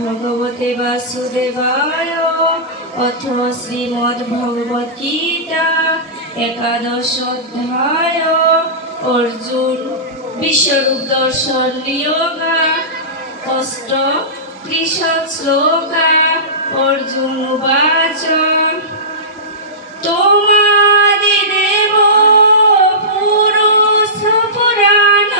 ভগবতে বাসুদেবায়। অথ শ্রীমদ্ ভগবত গীতা একাদশ অধ্যায়। অর্জুন বিশ্বরূপ দর্শন যোগা। অষ্টত্রিশৎ শ্লোকা। অর্জুন উবাচ তোমাদিদেব পুরুষ পুরাণ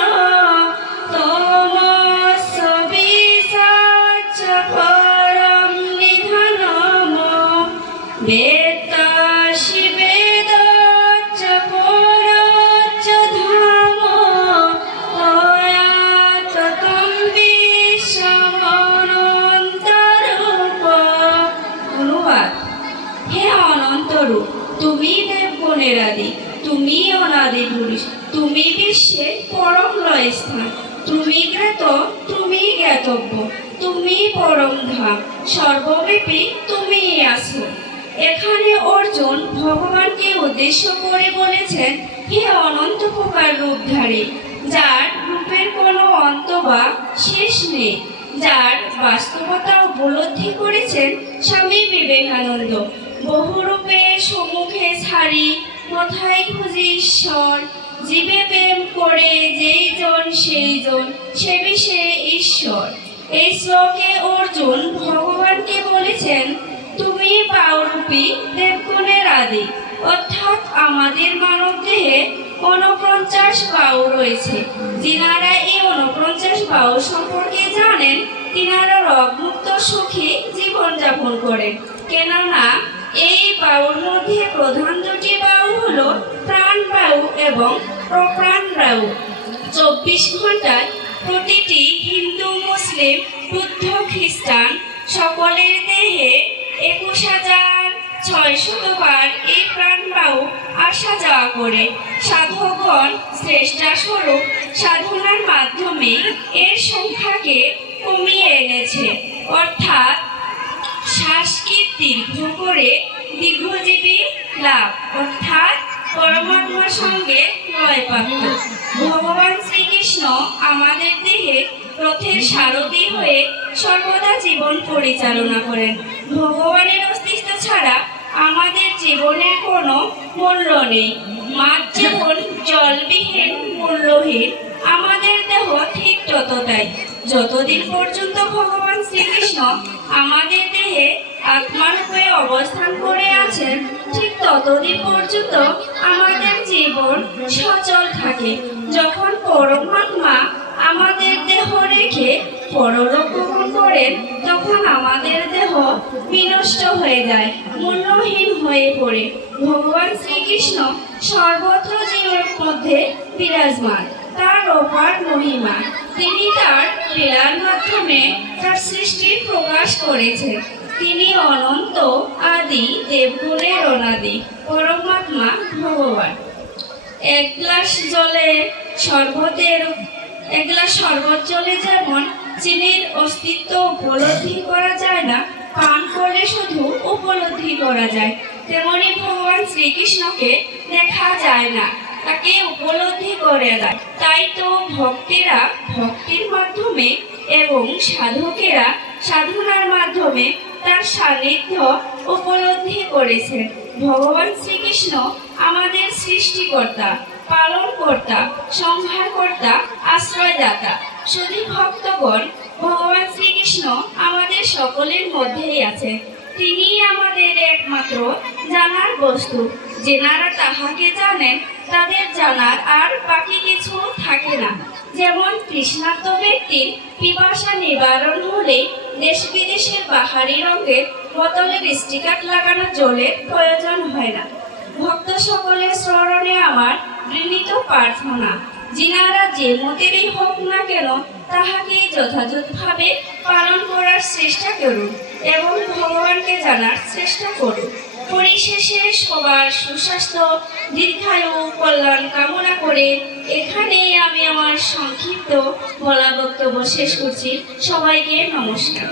তমস্য বিশাচ পরম নিধনম বেত্তাসি বেদচ্চ পরচ্চ ধাম তয়া ততম বিশ্বমনন্তরূপ। অনুবাদ: হে অনন্তরূপ, তুমি দেবগণের আদি, তুমি অনাদি পুরুষ, তুমি বিশ্বের পরম লয়স্থান, তুমি জ্ঞাত, তুমি জ্ঞাতব্য, তুমি পরম ধাম, সর্বব্যাপী তুমি আছো। এখানে অর্জুন ভগবানকে উদ্দেশ্য করে বলেছেন, হে অনন্ত প্রকার রূপধারী, যার রূপের কোনো অন্ত বা শেষ নেই, যার বাস্তবতা উপলব্ধি করেছেন স্বামী বিবেকানন্দ। বহুরূপে সম্মুখে ছাড়ি কোথায় খুঁজি ঈশ্বর, জীবে প্রেম করে যেই জন সেই জন, সে বিষয়ে ঈশ্বর। এই শ্লোকে অর্জুন ভগবানকে বলেছেন, তুমি পাওরূপী দেবগণের আদি, অর্থাৎ আমাদের মানব দেহে ৪৯ বাহু রয়েছে। যিনারা এই ৪৯ বাহু সম্পর্কে জানেন, তিনারা রোগমুক্ত সুখী জীবনযাপন করেন। কেননা এই বায়ুর মধ্যে প্রধান দুটি বায়ু হলো প্রাণ বায়ু এবং অপ্রাণ বায়ু। ২৪ ঘন্টায় প্রতিটি হিন্দু, মুসলিম, বৌদ্ধ, খ্রিস্টান সকলের দেহে ২১,৬০০ বার এই প্রাণ বায়ু আসা যাওয়া করে। সাধকগণ শ্রেষ্ঠা স্বরূপ সাধনার মাধ্যমে এর সংখ্যাকে কমিয়ে এনেছে, অর্থাৎ শ্বাসকে দীর্ঘ করে দীর্ঘজীবী লাভ, অর্থাৎ পরমাত্মার সঙ্গে লয়প্রাপ্ত। ভগবান শ্রীকৃষ্ণ আমাদের দেহে রথের সারথি হয়ে সর্বদা জীবন পরিচালনা করেন। ভগবানের অস্তিত্ব ছাড়া আমাদের জীবনের কোনো মূল্য নেই। মাছ যেমন জলবিহীন, মূল্যহীন, আমাদের দেহ ঠিক ততটাই। যতদিন পর্যন্ত ভগবান শ্রীকৃষ্ণ আমাদের দেহে আত্মারূপে অবস্থান করে আছেন, ঠিক ততদিন পর্যন্ত আমাদের জীবন সচল থাকে। যখন পরমাত্মা আমাদের দেহ রেখে পরলোক গমন করেন, তখন আমাদের দেহ বিনষ্ট হয়ে যায়, মূল্যহীন হয়ে পড়ে। ভগবান শ্রীকৃষ্ণ সর্বত্র জীবের মধ্যে বিরাজমান, তার অপার মহিমা। তিনি তার লীলার মাধ্যমে তার সৃষ্টির প্রকাশ করেছেন। তিনি অনন্ত, আদি, দেবগুণের অনাদি, পরমাত্মা ভগবান। এক গ্লাস শরবত জলে যেমন চিনির অস্তিত্ব উপলব্ধি করা যায় না, পান করলে শুধু উপলব্ধি করা যায়, তেমনি ভগবান শ্রীকৃষ্ণকে দেখা যায় না, তাকে উপলব্ধি করে দেয়। তাই তো ভক্তেরা ভক্তির মাধ্যমে এবং সাধকেরা সাধনার মাধ্যমে তার সান্নিধ্য উপলব্ধি করেছেন। ভগবান শ্রীকৃষ্ণ আমাদের সৃষ্টিকর্তা, পালনকর্তা, সংহারকর্তা, আশ্রয়দাতা। শুধু ভক্তগণ, ভগবান শ্রীকৃষ্ণ আমাদের সকলের মধ্যেই আছেন। তিনি আমাদের একমাত্র জানার বস্তু। যেনারা তাহাকে জানেন, তাদের জানার আর বাকি কিছু থাকে না। যেমন তৃষ্ণার্ত ব্যক্তির পিপাসা নিবারণ হলে দেশ বিদেশের বাহারি রঙের বোতলের স্টিকার লাগানো জলের প্রয়োজন হয় না। ভক্ত সকলের স্মরণে আমার বিনীত প্রার্থনা, যিনারা যে মতেরই হোক না কেন তাহাকে যথাযথভাবে পালন করার চেষ্টা করুন এবং ভগবানকে জানার চেষ্টা করুন। পরিশেষে সবার সুস্বাস্থ্য, দীর্ঘায়ু, কল্যাণ কামনা করে এখানেই আমি আমার সংক্ষিপ্ত বলা বক্তব্য শেষ করছি। সবাইকে নমস্কার।